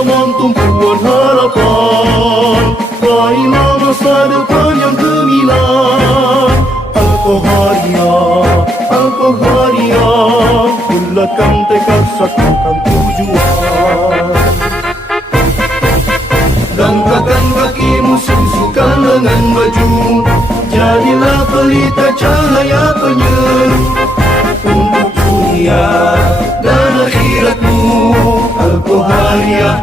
zaman tumpuan harapan, raihlah masa depan yang gemilang. Al-Qahariyah, Al-Qahariyah, bulatkan tekad, satukan tujuan. Langkahkan kakimu, susukan lengan baju, jadilah pelita cahaya penyeru untuk dunia dan akhiratmu. Al-Qahariyah,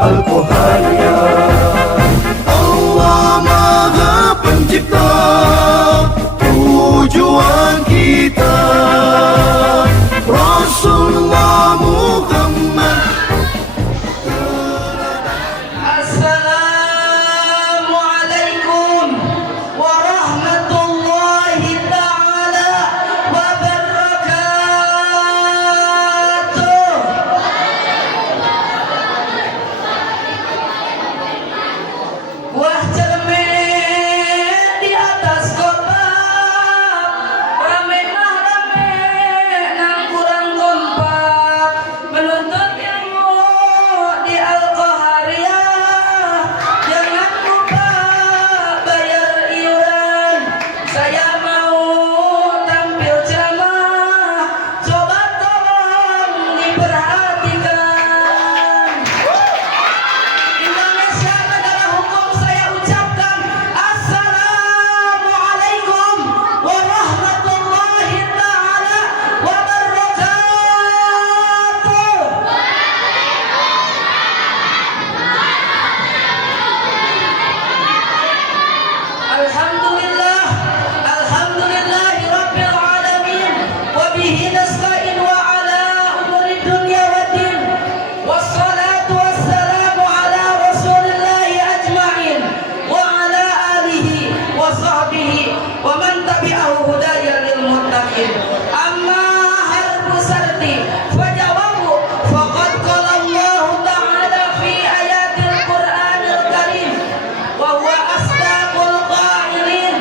Al-Qahariyah. Allah Maha Pencipta, tujuan kita Rasulullah Muhammad. Assalamualaikum warahmatullahi ta'ala wabarakatuh. Wah cermin di atas kota, rame mah rame nang kurang kompak, menuntut ilmu di Al-Qahariyah. Jangan lupa bayar iuran, saya mau tampil ceramah, coba tolong diperhatikan. Indonesia negara hukum, saya ucapkan Assalamualaikum warahmatullahi ta'ala wabarakatuh. Alhamdulillah, alhamdulillahi rabbil alamin, wa bihi nasta'in wa ala umuri dunya waddin, wassalatu wassalamu ala rasulillahi ajma'in wa ala alihi wa sahbihi wa man tabi'ahu hudaya lil muttaqin. Amma harfu sarti fajawabu faqad qala Allah ta'ala fi ayatil Qur'anil Karim wa huwa asdaqul qailin.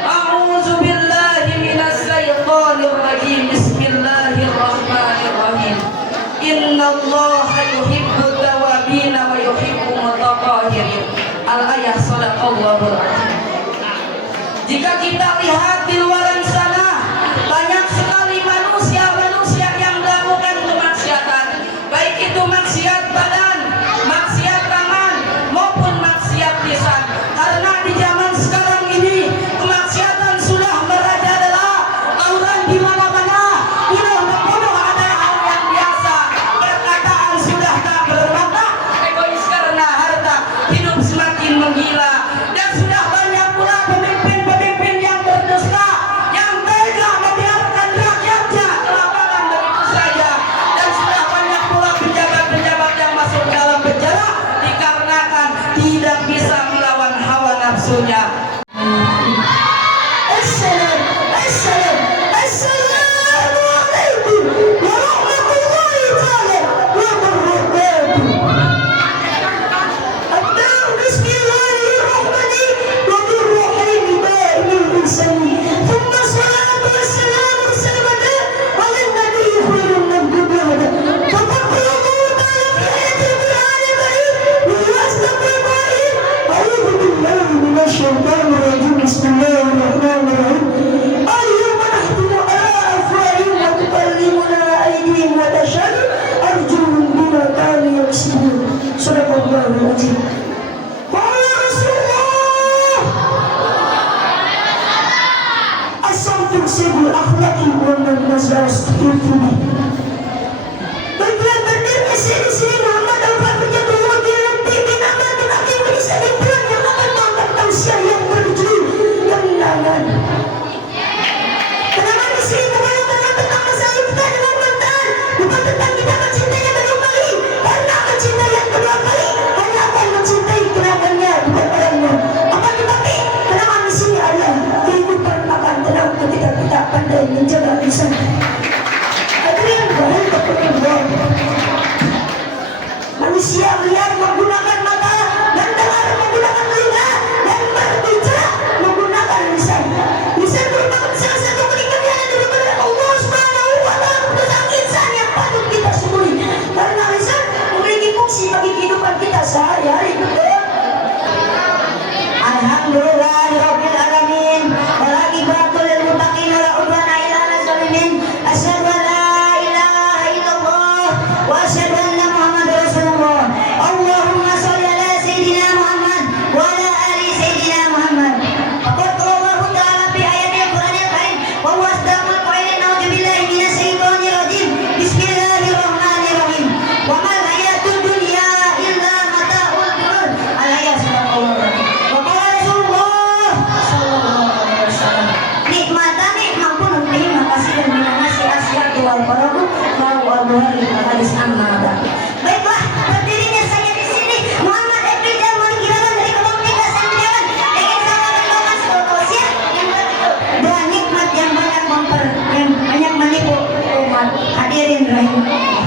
A'udzu billahi minas syaitonir rajim. Bismillahirrahmanirrahim. Innallaha yuhibbut tawwabin wa yuhibbul mutatahhirin. Al-ayah sadaqallahul azim. Jika kita lihat di luaran sana, banyak sekali manusia-manusia yang melakukan kemaksiatan, baik itu maksiat badan, maksiat tangan, maupun maksiat lisan. Karena di zaman sekarang ini kemaksiatan sudah merajalela, tawuran di mana-mana, bunuh-membunuh adalah hal yang biasa, perkataan sudah tak bermakna, egois karena harta, hidup semakin menggila, dan sudah banyak pula pemimpin-pemimpin yang berdusta, yang tega membiarkan rakyatnya kelaparan begitu saja, dan sudah banyak pula pejabat-pejabat yang masuk dalam penjara dikarenakan tidak bisa melawan hawa nafsunya. Assalamualaikum warahmatullahi ta'ala wabarakatuh. Bismillahirrahmanirrahim. Baikul insani. Thumma salatu wassalamu sarmada ala nabi khairun nabiyyin. Taqabbalallahu ta'ala fi ayatil Qur'anil Karim wa yastabir qail. A'udzu billahi minasy syaithanir rajim. Bismillahirrahmanirrahim. Ayyuma nahtimu ala afwahihim wa tukallimuna aydihim wa tashhadu arjuluhum bima kanu yaksibun. Sadaqallahul azim. Qala Rasulullah as-samtu sibul akhlaqi wa man nazas tutubi. Baiklah, berdiri di sini Muhammad Al-Fatihah dengan pimpin amal dan akhir bisa dibuat yang akan mengangkat tausiah yang menuju kemenangan. Kenapa di sini bukan tentang masalah kita dengan mantan, bukan tentang kita mencintainya kedua kali, karena mencintai yang kedua kali hanya akan mencintai kerabatnya, bukan orangnya. Akan tetapi kenapa di sini adalah kehidupan akan tenang ketika kita pandai menjaga lisan. Adri Al-Qara'u Rawu Al-Bukhari hadis Ammar. Baiklah, berdirinya saya di sini Muhammad Ebri dan Manggilawan dari Kebun Tiga Sandiawan ingin sama dengan sebuah wasiat yang begitu dan nikmat yang banyak menipu umat. Hadirin rahimahullah,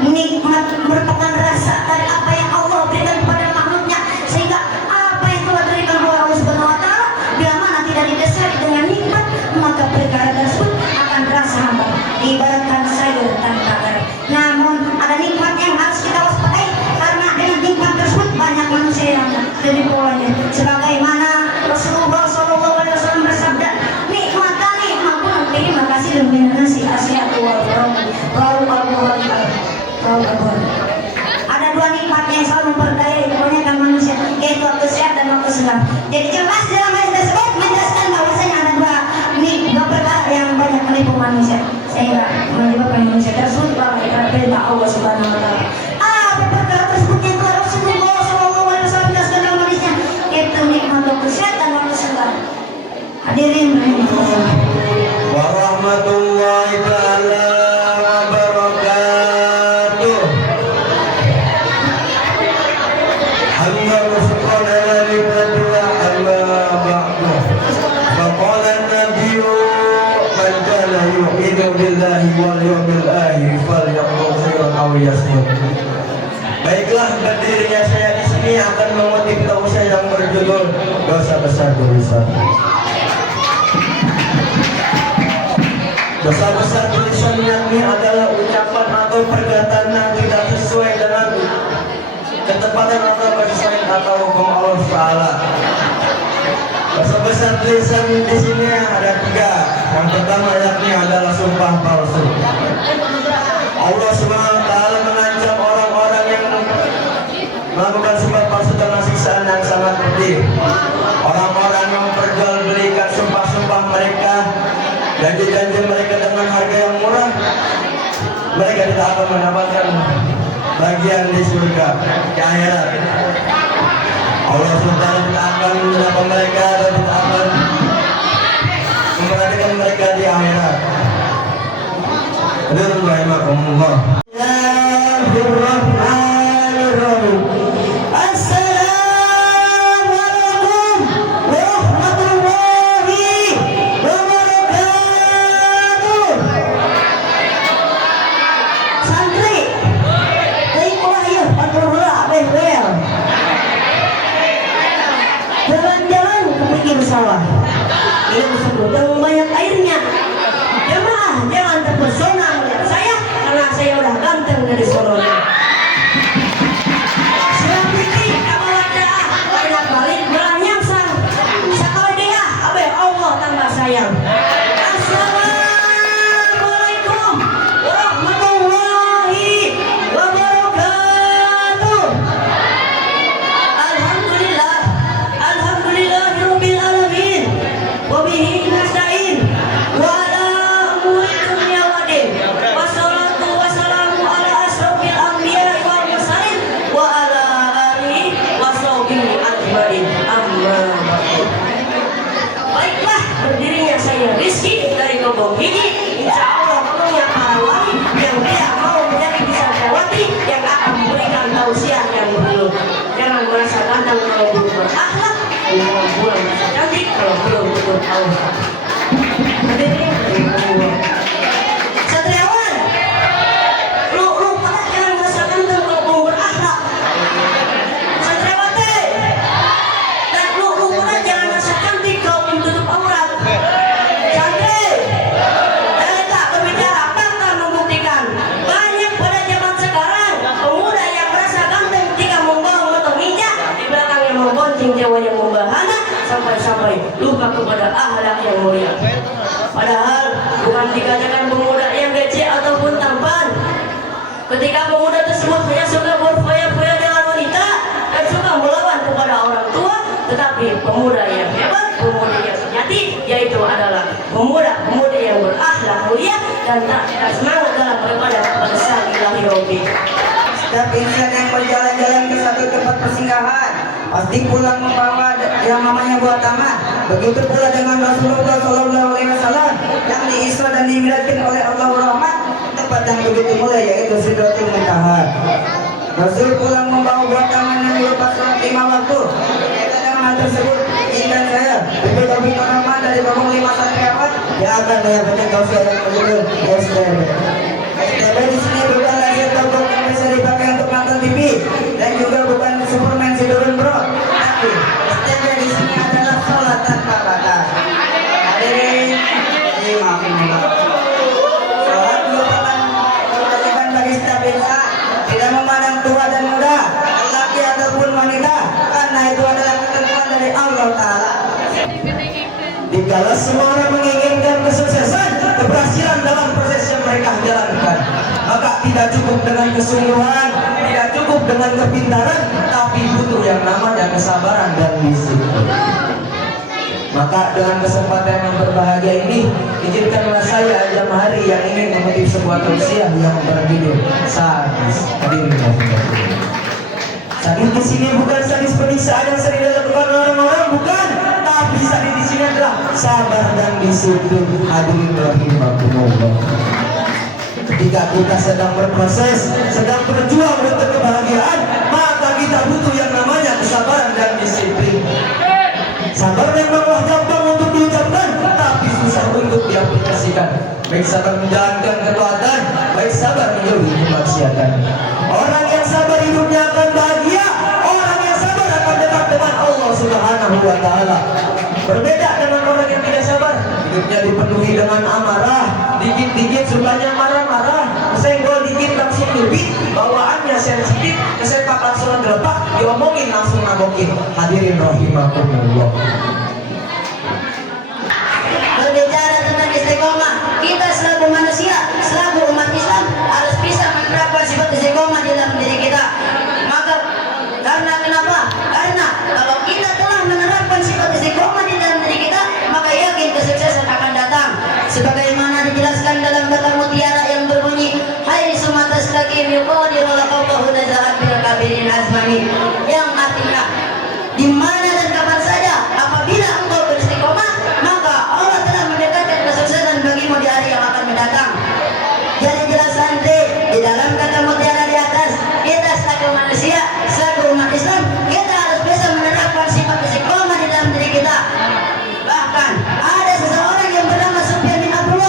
nikmat merupakan rasa dari apa yang Allah berikan kepada makhluknya, sehingga apa yang telah diberikan oleh Allah Subhanahu wa taala bila mana tidak didasari dengan nikmat, maka perkara tersebut akan terasa hampa, ibaratkan sayur tanpa garam. Namun ada nikmat yang harus kita waspadai, karena dengan nikmat tersebut banyak manusia yang jadi polanya, sebagaimana Rasulullah SAW bersabda, nikmatani maupun terima kasih dan nasi asyatu wal ada dua nikmat yang selalu memperdayai kebanyakan manusia, yaitu waktu sehat dan waktu senggang. Jadi jelas dalam hadis tersebut menjelaskan bahwasanya ada dua perkara yang banyak menipu manusia, sehingga menyebabkan manusia tersebut lalai terhadap perintah Allah Subhanahu wa taala. Apa perkara tersebut yang telah Rasulullah SAW jelaskan dalam hadisnya, yaitu nikmat waktu sehat dan waktu senggang. Hadirin rahimahullah. Warahmatullahi ta'ala wabarakatuh. Hamdan wa syukran lillah amma ba'du. Faqala an-nabiyyu man kana yu'minu billahi wal yawmil akhir falyaqul khairan aw liyasmut. Baiklah, berdirinya saya di sini akan mengutip tausiah yang berjudul Dosa Besar Tulisan. Dosa besar tulisan yakni adalah ucapan atau perkataan yang tidak sesuai dengan ketepatan atau persesuaian atau hukum Allah Taala. Dosa besar tulisan di sini ada tiga. Yang pertama yakni adalah sumpah palsu. Allah Subhanahu wa taala mengancam orang-orang yang melakukan sumpah palsu dengan siksaan yang sangat pedih. Orang-orang yang memperjualbelikan sumpah-sumpah mereka, janji-janji mereka dengan harga yang murah, mereka tidak akan mendapatkan bagian di surga di akhirat. Allah SWT tidak akan mendapat mereka dan tidak akan memperhatikan mereka di akhirat. Hadirin rahimakumullah. Bismillahirrahmanirrahim. Assalamualaikum warahmatullahi wabarakatuh. Santri, dari Wahyu, Fathullah, Bel. Jalan-jalan ke pinggir sawah. Ini tersebut yang banyak airnya. Jemaah jangan terpesona melihat saya, karena saya udah ganteng dari sononya. Siap pikir kamu wajah, banyak balik beranyam sang. Sekali dia, abe Allah tambah sayang. Assalamualaikum warahmatullahi wabarakatuh. Alhamdulillah, alhamdulillahirabbil alamin. Wa bihi nasta'in wa ala umuri dunya waddin. Wassalatu wassalamu ala asrofil anbiya'i wal mursalin wa ala alihi washabihi ajmain. Amma ba'du. Baiklah, berdirinya saya Rizky dari Kebon Gigi. Insya Allah penuhnya para wali yang dia mau menjadi wisatawan yang akan memberikan tausiah yang belum. Jangan merasa ganteng kalau belum berakhlak, belum merasa cantik kalau belum betul tahu. Hadirin satriawan, lu pada jangan merasa ganteng kalau belum berakhlak. Satriawati, dan lu pada jangan merasa cantik kalau belum tutup aurat. Santri, kita berbicara fakta membuktikan banyak pada zaman sekarang pemuda yang merasa ganteng ketika membawa motor ninja, di belakangnya membonceng cewek yang membahana, sampai-sampai lupa kepada akhlak yang mulia. Padahal bukan dikatakan pemuda yang kecil ataupun tampan. Ketika pemuda tersebut hanya suka berfoya-foya dengan wanita dan suka melawan kepada orang tua, tetapi pemuda yang hebat, pemuda yang sejati, yaitu adalah pemuda-pemuda yang berakhlak mulia dan tak semangat dalam beribadah kepada Sang Ilahi Rabbi. Setiap insan yang berjalan-jalan ke satu tempat persinggahan pasti pulang membawa yang namanya buah tangan. Begitu pula dengan Rasulullah SAW yang diisra dan dimilakan oleh Allah Rahmat untuk yang begitu mulia, yaitu Sidratul Muntaha. Rasul pulang membawa buah tangan yang lupa sholat 5 waktu. Berkaitan dengan hal tersebut, izinkan saya Bibit Rahman dari Kampung 5 Satriawan yang akan menyampaikan kausiah yang berjudul STB. STB di sini bukan laser tabung yang bisa dipakai untuk nonton TV dan juga bukan Superman si turun bro. Tapi STB di sini adalah sholat tanpa batas. Hadirin, maafin Allah. Sholat merupakan kewajiban bagi setiap insan, tidak memandang tua dan muda, laki ataupun wanita, karena itu adalah ketentuan dari Allah Ta'ala. Dikala semua orang menginginkan kesuksesan, keberhasilan dalam proses yang mereka jalankan, maka tidak cukup dengan kesungguhan, tidak cukup dengan kepintaran, tapi butuh yang namanya kesabaran dan disiplin. Maka dengan kesempatan yang berbahagia ini, izinkanlah saya Ajam Hari yang ingin mengutip sebuah tausiah yang berjudul Sadis. Sadis di sini bukan sadis penyiksaan yang sering dilakukan orang-orang, bukan. Tapi sadis di sini adalah sabar dan disiplin. Hadirin rahimakumullah. Ketika kita sedang berproses, sedang berjuang untuk kebahagiaan, maka kita butuh yang namanya kesabaran dan disiplin. Sabar memanglah gampang untuk diucapkan, tapi susah untuk diaplikasikan. Baik sabar menjalankan ketaatan, baik sabar menjauhi kemaksiatan. Orang yang sabar hidupnya akan bahagia, orang yang sabar akan dekat dengan Allah Subhanahu wa Ta'ala. Berbeda dengan orang yang tidak sabar, hidupnya dipenuhi dengan amarah, dikit-dikit sukanya marah-marah, senggol dikit langsung lebih, bawaannya sensitif, kesepak langsung ngelepak, diomongin langsung nabokin. Hadirin rahimakumullah. Berbicara tentang istiqomah, kita selaku manusia, selaku umat Islam harus bisa menerapkan sifat istiqomah di dalam diri kita. Maka karena kenapa? Karena kalau kita telah menerapkan sifat istiqomah di dalam diri kita, maka yakin kesuksesan akan datang. Sebagaimana dijelaskan dalam kata mutiara yang berbunyi, Hai sumatastaqim yuqadiru laqawtahu nazahat bil kabirin azmani, yang artinya di mana dan kapan saja apabila engkau beristiqomah, maka Allah telah mendekatkan kesuksesan bagimu di hari yang akan mendatang. Jadi jelas Andre, di dalam kata mutiara di atas, kita selaku manusia, selaku umat Islam, kita harus bisa menerapkan sifat istiqomah di dalam diri kita. Bahkan ada seseorang yang bernama Sufyan bin Abdullah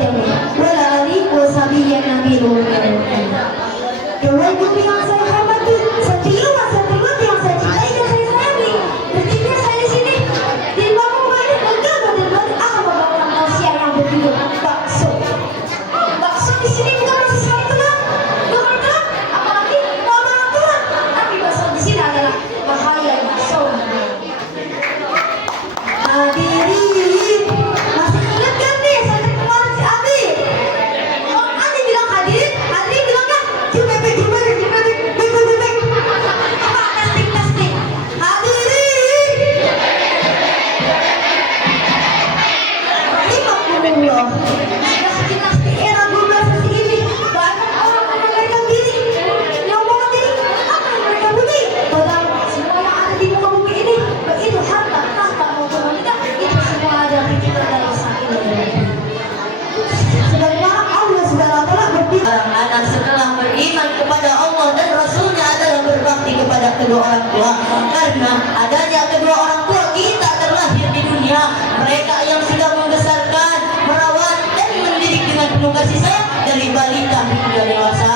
Badawi wala ali wa sabiya nabilu Tuhan bumi yang saya hormati, setiawan setelah yang saya cintai dan saya sayangi. Berdirinya saya di sini, di bawah badan dan gagah dan berarti akan membawakan tausiah yang berjudul bakso. Bakso di sini bukan masih sekali telah, bukan telah, apalagi makanan Tuhan. Tapi bakso di sini adalah bahaya bakso. Hadirin, masih ingat kan nih saya kemarin si Abi? Oh, Andi bilang hadirin, hadirin bilang kan? Bebek. Apa testing? Hadirin. 50. Nasib era 12 ini banyak orang memegang diri, nyombong diri, apa yang mereka bunyi? Padahal semua yang ada di muka bumi ini, itu harta, tahta maupun wanita, itu semua ada di kita dari sakit. Sebagaimana Allah Subhanahu wa taala berfirman, Anak setelah beriman kepada Allah dan Rasulnya adalah berbakti kepada kedua orang tua. Karena adanya kedua orang tua kita terlahir di dunia. Mereka yang sudah membesarkan, merawat dan mendidik dengan penuh kasih sayang dari balita hingga dewasa.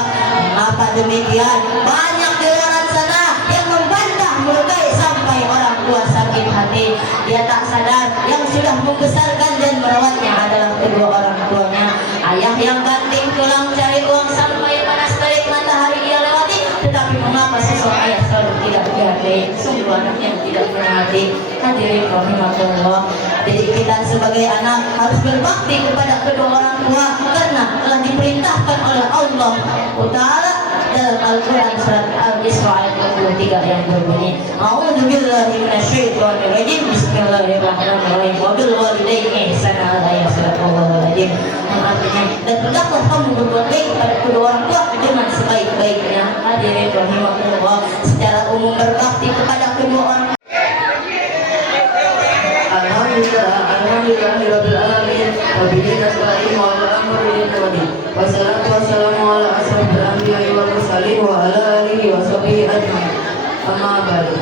Mengapa demikian? Banyak di luar sana yang membantah, melukai sampai orang tua sakit hati. Dia tak sadar yang sudah membesarkan dan merawatnya adalah kedua orang tuanya. Ayah yang banting tulang cari uang sampai panas terik matahari dia lewati, tetapi mengapa sosok ayah selalu tidak dihargai? Sungguh anak yang tidak punya hati. Hadirin rahimahullah. Jadi kita sebagai anak harus berbakti kepada kedua orang tua karena telah diperintahkan oleh Allah Ta'ala dalam Al-Quran surat Al-Isra ayat 23 yang berbunyi, A'udzubillahi minasyaitonirrajim, Bismillahirrahmanirrahim, wa bil walidayni ihsana, ayat surat Al-Azim. Artinya, dan hendaklah kamu berbuat baik kepada kedua orang tua dengan sebaik-baiknya. Hadirin rahimahullah, secara umum berbakti kepada kedua orang. Alhamdulillahirabbil alamin. Wa bihi nasta'in wa ala amri bil Wassalatu wassalamu ala asrofil anbiya'i wal mursalin wa ala alihi wa sahbihi ajma'in. Amma ba'du.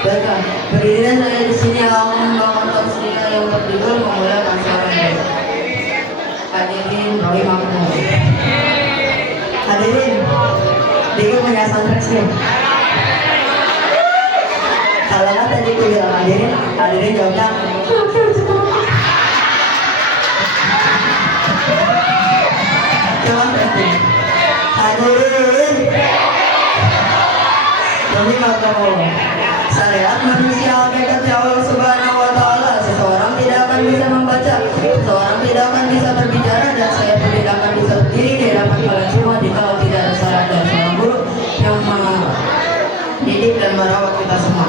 Baiklah, berdirinya saya di sini akan membangun tausiah yang berjudul memuliakan seorang ibu. Hadirin rahimahullah. Hadirin, Diego punya soundtrack sih. Kalau nggak tadi gue bilang hadirin jawabnya. Coba testing. Hadirin. Demi Allah. Syariat manusia hakikat Allah Subhanahu wa taala. Seseorang tidak akan bisa membaca, seseorang tidak akan bisa berbicara, dan saya tidak akan bisa berdiri di hadapan kalian semua jika tidak ada syarat dari seorang guru yang mendidik dan merawat kita semua.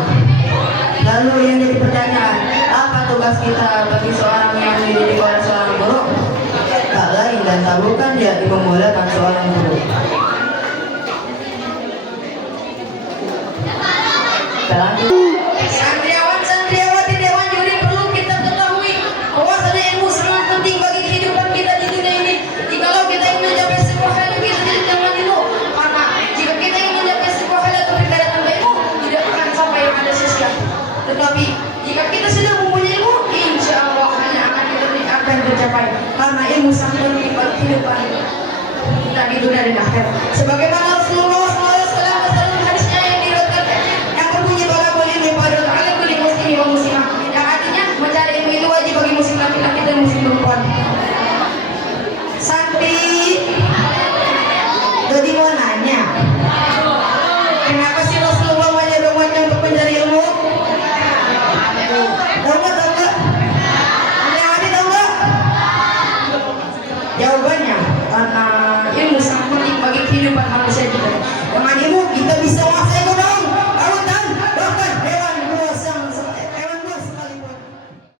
Lalu yang jadi pertanyaan, apa tugas kita bagi seorang yang dididik oleh seorang guru? Tak lain dan tak bukan yaitu memuliakan seorang guru. Santriawan-santriawati Dewan Juri, perlu kita ketahui bahwasanya ilmu sangat penting bagi kehidupan kita di dunia ini. Jikalau kita ingin mencapai sebuah hal, kita tidak dengan ilmu. Karena jika kita ingin mencapai sebuah hal atau perkara tanpa ilmu, tidak akan sampai yang ada sia-sia. Tetapi jika kita sudah mempunyai ilmu, insya Allah hanya akan tercapai. Karena ilmu sangat penting bagi kehidupan kita di dunia dan akhirat. Sebagaimana Rasulullah SAW hadisnya yang diriwayatkan yang berbunyi bahwa muslimah, yang artinya mencari ilmu itu wajib bagi muslim laki-laki dan muslim perempuan. Santi, jadi mau nanya, kenapa sih Rasulullah menyuruh wanita untuk mencari ilmu? Tahu nggak? Ada tahu nggak? Jawabannya karena ilmu sangat penting bagi kehidupan manusia juga. Yang